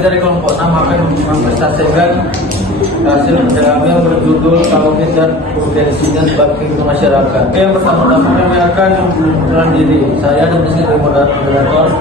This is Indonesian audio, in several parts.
dari kelompok 6 akan mempresentasikan hasil penjelasan yang berjudul Tauhid dan Urgensinya sebagai Kehidupan Masyarakat. Yang pertama kami akan memperkenalkan diri. Saya dan di sini moderator.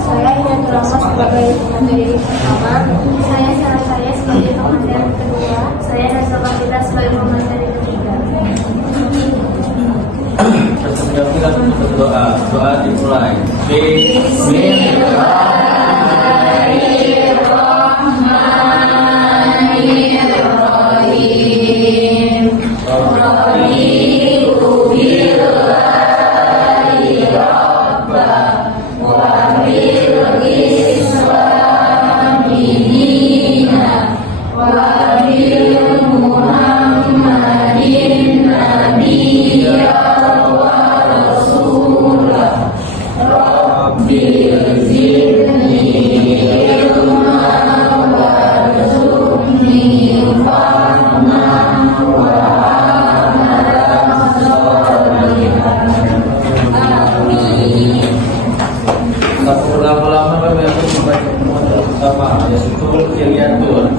Saya Inatul Rahma sebagai pemateri pertama. Saya sebagai pemateri kedua. Saya Nasra Fatila sebagai pemateri ketiga. Persiapan kita untuk berdoa. Doa dimulai. Bismillahirrahmanirrahim. Lama-lama kami akan membaca pertama yaitu Kiriatul.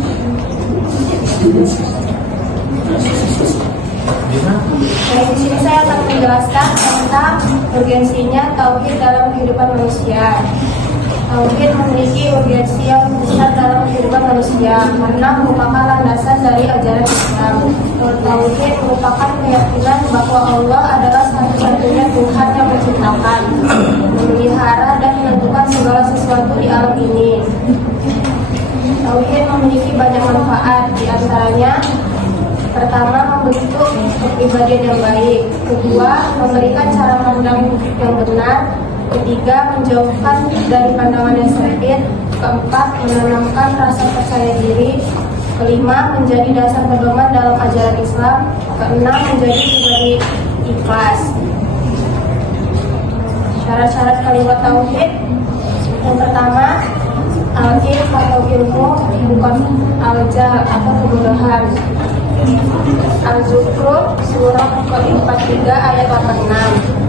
Di sini saya akan menjelaskan tentang urgensinya tauhid dalam kehidupan manusia. Tauhid memiliki urgensi yang besar dalam kehidupan manusia karena merupakan landasan dari ajaran Islam. Tauhid merupakan keyakinan bahwa Allah adalah satu-satunya Tuhan yang menciptakan, memelihara dan menentukan segala sesuatu di alam ini. Tauhid memiliki banyak manfaat, di antaranya pertama, membentuk kepribadian yang baik. Kedua, memberikan cara pandang yang benar. Ketiga, menjauhkan dari pandangan yang sempit. Keempat, menanamkan rasa percaya diri. Kelima, menjadi dasar pedoman dalam ajaran Islam. Keenam, menjadi pribadi ikhlas. Syarat-syarat kalimat tauhid. Yang pertama, al-ilm atau ilmu, bukan al-jahl atau kebodohan. Al-Zukhruf surah ke-43 ayat 86.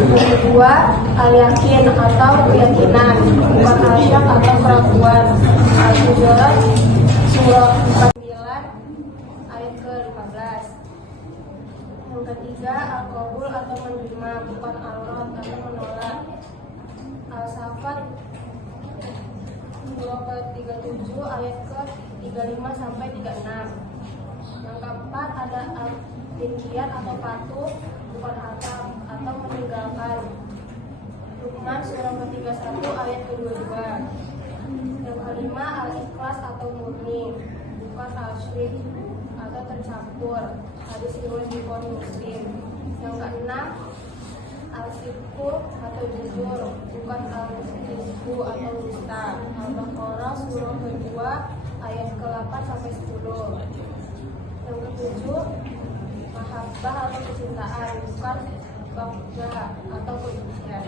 Yang kedua, al-yakin atau keyakinan, bukan al-syak atau keraguan. Al-Hujurat surah 49 ayat ke-15. Yang ketiga, al-qabul atau menerima, bukan al-rad atau menolak. Al-Safat surah ke-37 ayat ke-35 sampai 36. Yang keempat ada al-inqiyad atau patuh, bukan atam atau meninggalkan. Luqman surah ke-31 ayat ke-22. Yang kelima al-ikhlas atau murni, bukan al-syrik atau tercampur. Hadis riwayat Bukhari Muslim. Yang keenam al-sidqu atau jujur, bukan al-sidqu atau dusta. Al-Baqarah surah kedua ayat ke-8 sampai 10. Yang ketujuh, mahabbah atau kecintaan, bukan bagja atau kebencian.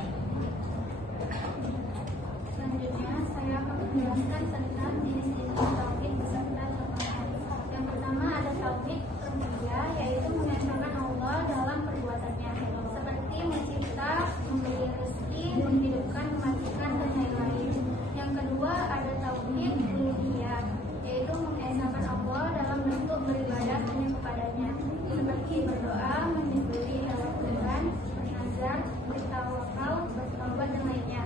Selanjutnya, saya akan menjelaskan tentang jenis-jenis tauhid beserta contohnya. Yang pertama ada tauhid rububiyah, yaitu mengesahkan Allah dalam perbuatannya, seperti mencipta, memberi rezeki, menghidupkan, mematikan, dan lain-lain. Yang kedua ada tauhid uluhiyah, yaitu mengesahkan Allah dalam bentuk beribadah hanya kepadanya, seperti berdoa, menyembelih hewan kurban, bernazar, bertawakal, bertaubat, dan lainnya.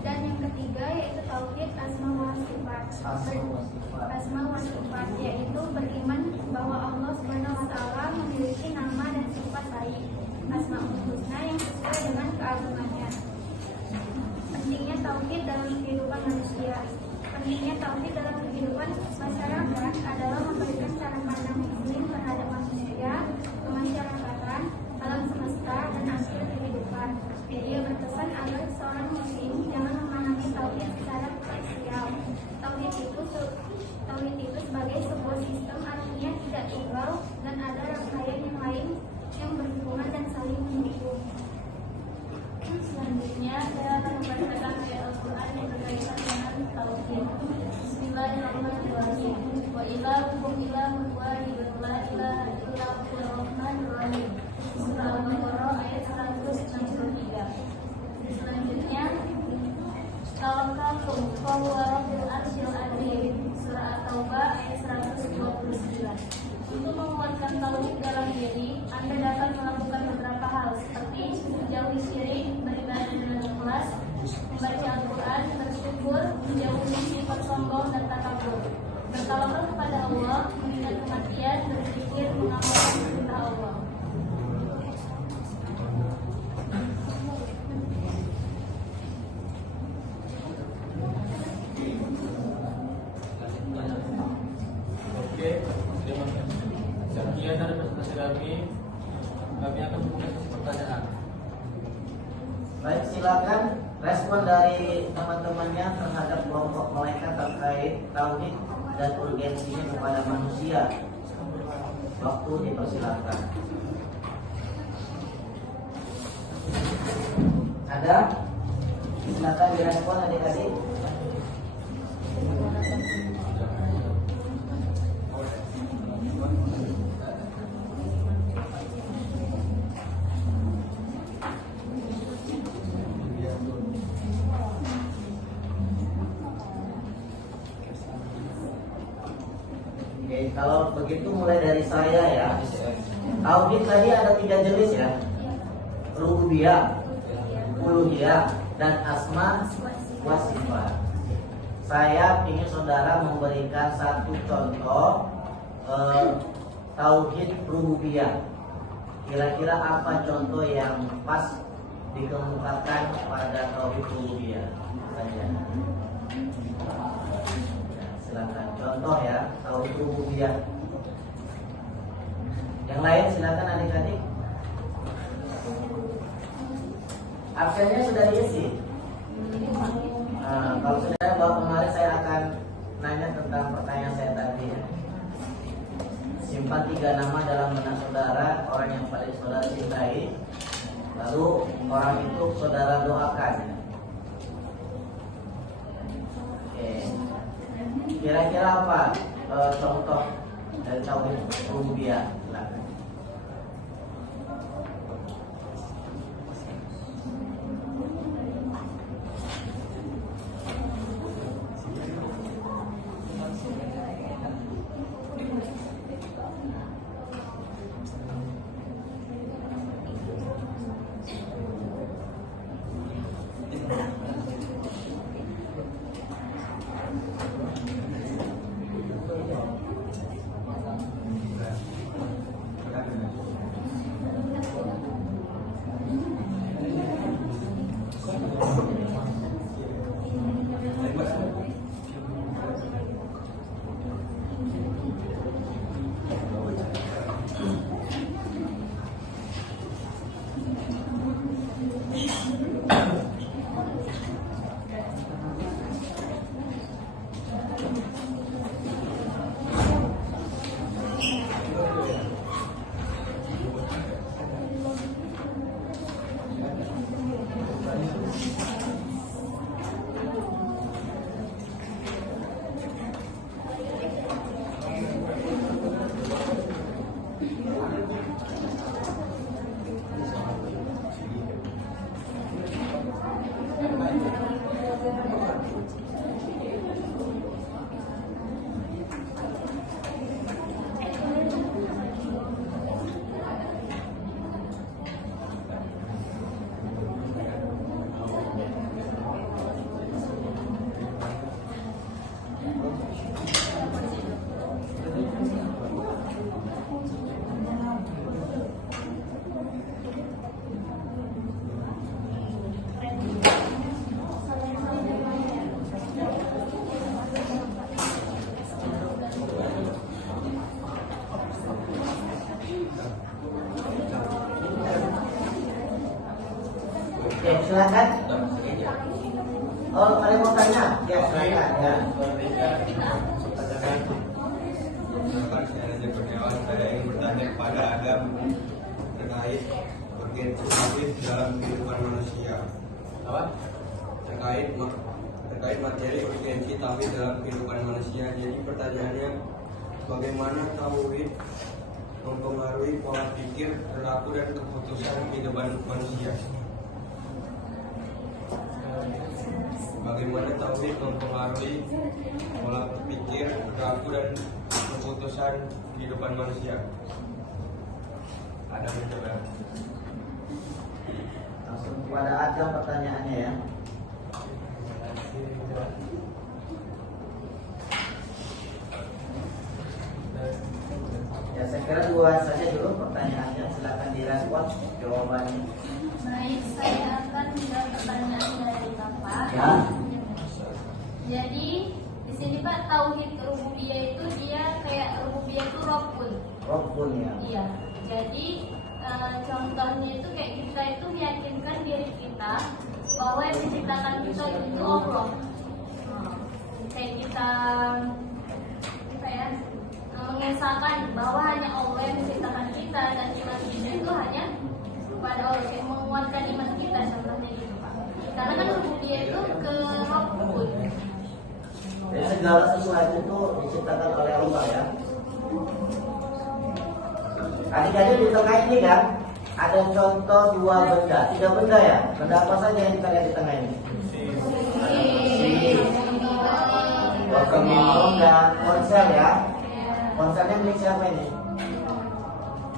Dan yang ketiga yaitu tauhid asma wa sifat. Asma wa sifat yaitu beriman bahwa Allah Subhanahu wa taala memiliki nama dan sifat baik, asmaul husna yang sesuai dengan keagungannya. Pentingnya tauhid dalam kehidupan manusia. Pentingnya tauhid dalam kehidupan masyarakat adalah memberikan cara pandang muslim terhadap manusia, kemasyarakatan, alam semesta, dan akhir kehidupan. Dia berpesan agar seorang muslim jangan memahami tauhid secara parsial. Tauhid itu sebagai sebuah sistem, artinya tidak tunggal dan ada rangkaian yang lain yang berhubungan dan saling mendukung. Selanjutnya saya akan membacakan ayat Al-Quran yang berkaitan dengan tauhid. Bismillahirrahmanirrahim. Wa ilahukum ilahun wahidun la ilaha illa huwal rahmanur rahim. Surah Al-Baqarah ayat 163. Selanjutnya, tawakkaltum fa huwa rabbul Untuk menguatkan tauhid dalam diri, Anda dapat melakukan beberapa hal seperti menjauhi syirik, beribadah dengan ikhlas, membaca Al-Quran, bersyukur, menjauhi sifat sombong dan takabur, bertawakal kepada Allah, mengingat kematian, berzikir, mengamalkan perintah Allah. Oke, terima kasih. Sekian dari presentasi kami. Kami akan membuka sesi pertanyaan. Baik, silakan respon dari teman-temannya terhadap kelompok mereka terkait tauhid dan urgensinya kepada manusia. Waktu dipersilakan. Ada? Silakan direspon adik-adik. Oke, kalau begitu mulai dari saya ya. Tauhid tadi ada 3 jenis ya. Rububiyah, uluhiyah, dan asma wa sifat. Saya ingin saudara memberikan satu contoh tauhid rububiyah. Kira-kira apa contoh yang pas dikemukakan pada tauhid rububiyah? Saja. Silakan contoh ya tauhid rububiyah. Yang lain silakan adik-adik. Absennya sudah diisi. Kalau sudah bahwa kemarin saya akan nanya tentang pertanyaan saya tadi ya. Simpan 3 nama dalam benak saudara, orang yang paling saudara cintai. Lalu orang itu saudara doakan. Oke. Kira-kira apa contoh dari tauhid rububiyah? Silakan. Oke, silakan. Oh, ada yang mau tanya? Ya, silakan. Ya. Saya ingin bertanya kepada Adam terkait urgensi tauhid dalam kehidupan manusia. Apa? Terkait materi urgensi tauhid dalam kehidupan manusia. Jadi pertanyaannya, bagaimana tauhid mempengaruhi pola pikir, perilaku dan keputusan kehidupan manusia? Bagaimana tauhid mempengaruhi pola pikir, perilaku dan keputusan kehidupan manusia. Ada mencoba. Langsung kepada Adam pertanyaannya ya. Ya saya kira dua saja dulu pertanyaannya, silakan direspon jawabannya. Baik, saya akan menjawab pertanyaan dari Bapak. Ya. Jadi di sini Pak, tauhid rububiyah itu dia kayak rububiyah itu Rabbun. Rabbun ya. Iya. Jadi contohnya itu kayak kita itu meyakinkan diri kita bahwa yang menciptakan kita itu Allah. Kayak kita apa ya? Mengesahkan bahwa hanya Allah yang menciptakan kita dan iman kita itu hanya kepada Allah, kayak menguatkan iman kita contohnya gitu Pak. Karena kan rububiyah itu ke Rabbun. Jadi segala sesuatu itu diciptakan oleh Allah ya. Adik-adik di tengah ini kan ada contoh dua benda, tiga benda ya. Benda apa saja yang kita lihat di tengah ini? Botol minum dan ponsel ya. Ponselnya milik siapa ini?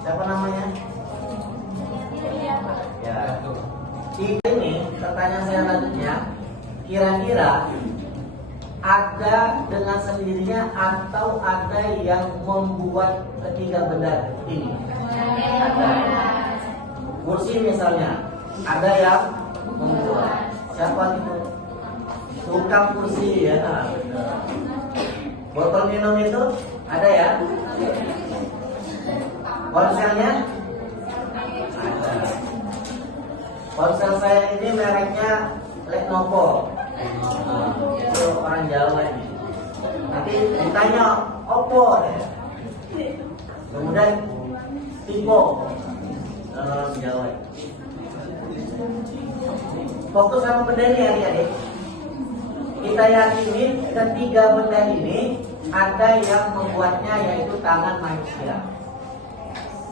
Siapa namanya? Ya. Ini pertanyaan saya selanjutnya, kira-kira ada dengan sendirinya atau ada yang membuat ketiga benda ini? Ada. Kursi misalnya, ada yang membuat. Siapa itu? Tukang kursi ya. Botol minum itu ada ya? Ponselnya? Ada. Ponsel saya ini mereknya Lenovo. Itu orang Jawa ini. Nanti ditanya Oppo ya. Kemudian Vivo. Orang Jawa. Fokus sama benda ini adik-adik. Kita yakini ketiga benda ini ada yang membuatnya, yaitu tangan manusia.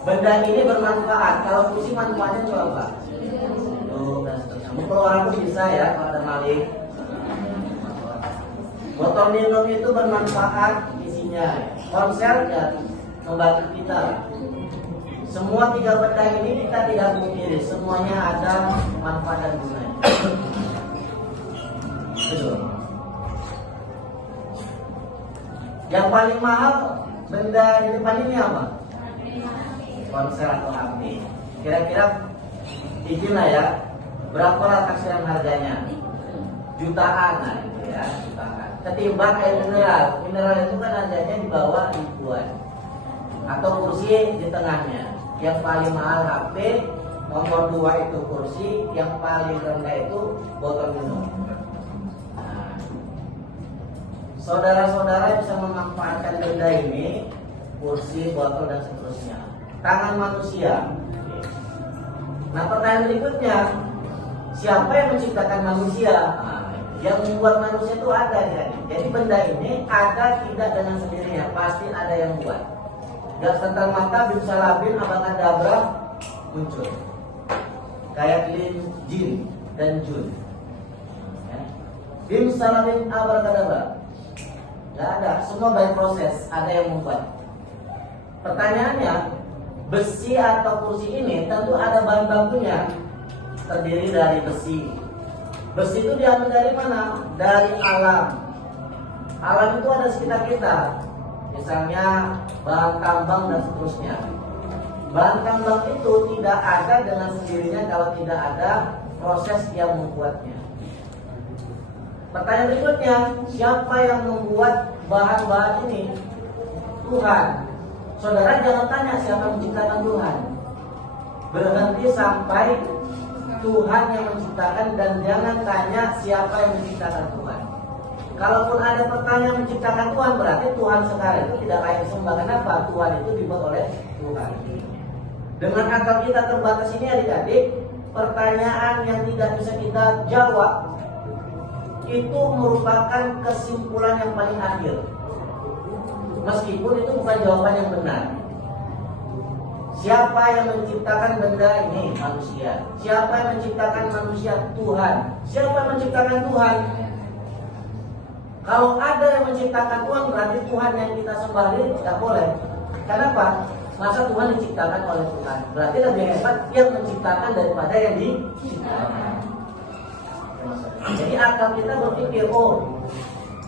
Benda ini bermanfaat. Kalau kursi manfaatnya itu apa? Tuh, dan seterusnya. Mukul orang pun bisa ya kalau ada maling. Botol minum itu bermanfaat isinya. Ponsel ya membantu kita. Semua tiga benda ini kita tidak memungkiri, semuanya ada manfaat dan gunanya. Betul. Yang paling mahal benda di depan ini apa? Ponsel atau HP. Kira-kira izin lah ya, berapa lah taksiran harganya? Jutaan lah itu ya, jutaan. Ketimbang air mineral. Mineral itu kan harganya di bawah ribuan. Atau kursi di tengahnya. Yang paling mahal HP, nomor 2 itu kursi, yang paling rendah itu botol minum. Nah, saudara-saudara bisa memanfaatkan benda ini, kursi, botol dan seterusnya. Tangan manusia. Nah, pertanyaan berikutnya, siapa yang menciptakan manusia? Nah, yang membuat manusia itu ada ya. Jadi benda ini ada tidak dengan sendirinya, pasti ada yang buat. Gak serta mata bisa labin abang-adabra muncul. Kayak jin dan jun. Ya. Bim salabim abang-adabra. Gak ada, semua by proses, ada yang membuat. Pertanyaannya, besi atau kursi ini tentu ada bahan bakunya, terdiri dari besi. Besi itu diambil dari mana? Dari alam. Alam itu ada sekitar kita. Misalnya bahan tambang dan seterusnya. Bahan tambang itu tidak ada dengan sendirinya kalau tidak ada proses yang membuatnya. Pertanyaan berikutnya, siapa yang membuat bahan-bahan ini? Tuhan. Saudara jangan tanya siapa yang menciptakan Tuhan. Berhenti sampai Tuhan yang menciptakan, dan jangan tanya siapa yang menciptakan Tuhan. Kalaupun ada pertanyaan menciptakan Tuhan, berarti Tuhan sekarang itu tidak layak disembah. Kenapa? Tuhan itu dibuat oleh Tuhan. Dengan akal kita terbatas ini adik-adik, pertanyaan yang tidak bisa kita jawab itu merupakan kesimpulan yang paling akhir. Meskipun itu bukan jawaban yang benar. Siapa yang menciptakan benda ini? Manusia. Siapa yang menciptakan manusia? Tuhan. Siapa yang menciptakan Tuhan? Kalau ada yang menciptakan Tuhan, berarti Tuhan yang kita sembah ini tidak boleh. Kenapa? Masa Tuhan diciptakan oleh Tuhan? Berarti lebih hebat yang menciptakan daripada yang diciptakan. Jadi akal kita berpikir, oh,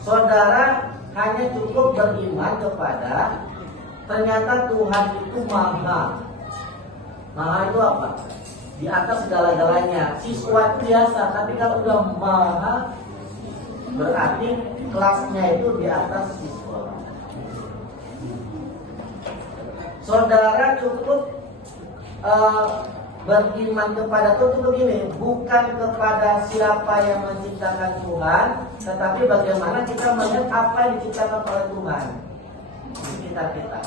saudara hanya cukup beriman kepada ternyata Tuhan itu maha. Maha itu apa? Di atas segala-galanya. Siswa itu biasa, tapi kalau udah maha, berarti kelasnya itu di atas siswa. Saudara cukup beriman kepada Tuhan itu begini, bukan kepada siapa yang menciptakan Tuhan, tetapi bagaimana kita melihat apa yang diciptakan oleh Tuhan di sekitar kita.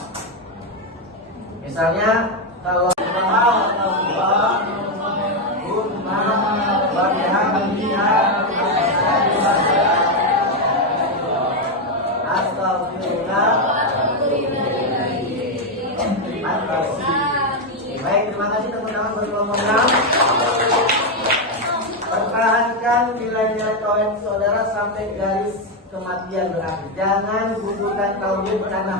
Misalnya kalau baik, terima kasih teman-teman berkelompok. Pertahankan nilai-nilai tauhid saudara sampai garis kematian berakhir. Jangan gugurkan tauhid karena